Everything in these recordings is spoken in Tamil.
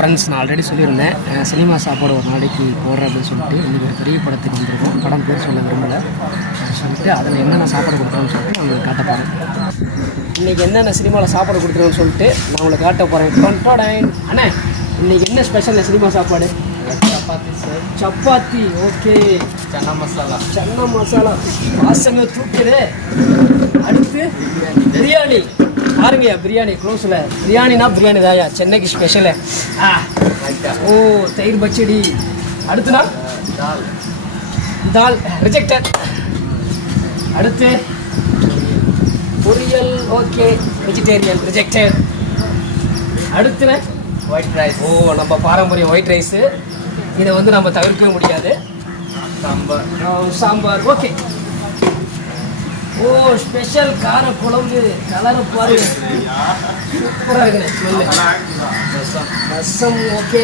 ஃப்ரெண்ட்ஸ், நான் ஆல்ரெடி சொல்லியிருந்தேன் சினிமா சாப்பாடு ஒரு நாளைக்கு போடுறேன் அப்படின்னு சொல்லிட்டு. இன்றைக்கி ஒரு பெரிய படத்துக்கு வந்துருக்கோம். படம் பேர் சொல்ல விரும்பலை சொல்லிட்டு அதில் என்னென்ன சாப்பாடு கொடுக்குறோன்னு சொல்லிட்டு நான் உங்களுக்கு காட்ட போகிறேன். இன்றைக்கி என்னென்ன சினிமாவில் சாப்பாடு கொடுக்குறோன்னு சொல்லிட்டு நான் உங்களுக்கு காட்ட போகிறேன். அண்ணே, இன்றைக்கி என்ன ஸ்பெஷல் சினிமா சாப்பாடு? சப்பாத்தி சார். சப்பாத்தி. ஓகே. சன்னா மசாலா வாசனை தூக்குது. அடுத்து பிரியாணி. பாருங்கய்யா, பிரியாணி க்ளோஸில். பிரியாணினா பிரியாணி தாயா, சென்னைக்கு ஸ்பெஷலு. ஓ, தயிர் பச்சடி. அடுத்துனா தால் ரிஜெக்டட். அடுத்து பொரியல். Okay, vegetarian rejected. அடுத்துனா ஒயிட் ரைஸ். ஓ, நம்ம பாரம்பரியம் ஒயிட் ரைஸு. இதை வந்து நம்ம தவிர்க்கவே முடியாது. சாம்பார். ஓகே. ஓ, ஸ்பெஷல் கார குழம்பு. கலரை பாருங்க, சூப்பராக இருக்குண்ணே. ஸ்மெல்லு. ரசம். ஓகே.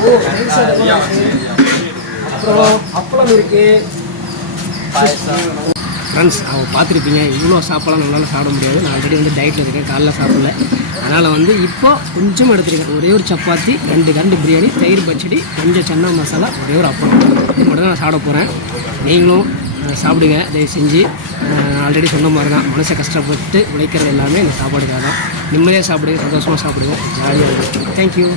ஓ, ரைஸ் இருக்கு. அப்புறம் அப்பளம் இருக்கு. ஃப்ரெண்ட்ஸ், அவங்க பார்த்துருப்பீங்க, இவ்வளோ சாப்பாடெலாம் நம்மளால் சாப்பிட முடியாது. நான் ஆல்ரெடி வந்து டயட்டில் இருக்கேன், காலைல சாப்பிடல. அதனால் வந்து இப்போ கொஞ்சமாக எடுத்துருக்கேன். ஒரே ஒரு சப்பாத்தி, 2 கரண்டு பிரியாணி, தயிர் பச்சடி, கொஞ்சம் சன்னா மசாலா, ஒரே ஒரு அப்பளம். இது மட்டும் தான் நான் சாப்பிட போகிறேன். நீங்களும் சாப்பிடுங்க தயவு செஞ்சு. ஆல்ரெடி சொன்ன மாதிரி தான், மனசை கஷ்டப்பட்டு உழைக்கிறது எல்லாமே இந்த சாப்பாடுக்காக தான். நிம்மதியாக சாப்பிடுங்க, சந்தோஷமாக சாப்பிடுங்க, ஜாலியாக இருக்கும். தேங்க்யூ.